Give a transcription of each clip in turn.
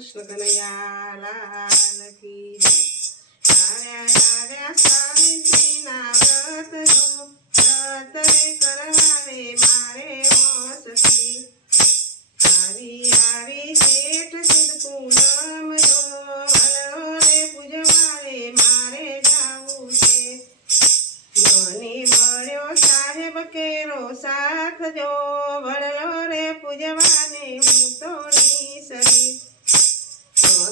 કૃષ્ણ કનૈયા લાલ કી જય. આવ્યા સાવિત્રીના વ્રત જો, વ્રત રે કરવારે મારે હોસથી. આવી શેઠ સુદ પૂનમ જો, વલળો રે પૂજવારે મારે જાવું છે. મને મળ્યો સાહેબ કેરો સાથ જો, વળલો રે પૂજવાને હું તો નીસરી.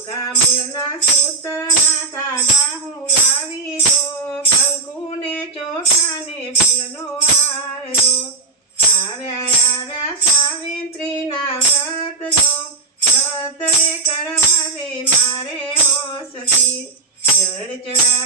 કાબુલના સૂત્રના ધાગા હું લાવી જો, કંકુને ચોખાને ફૂલનો હાર જો. આવ્યા સાવિત્રીના વ્રત જો, વ્રત રે કરવા રે મારે હોસથી. જળ ચડા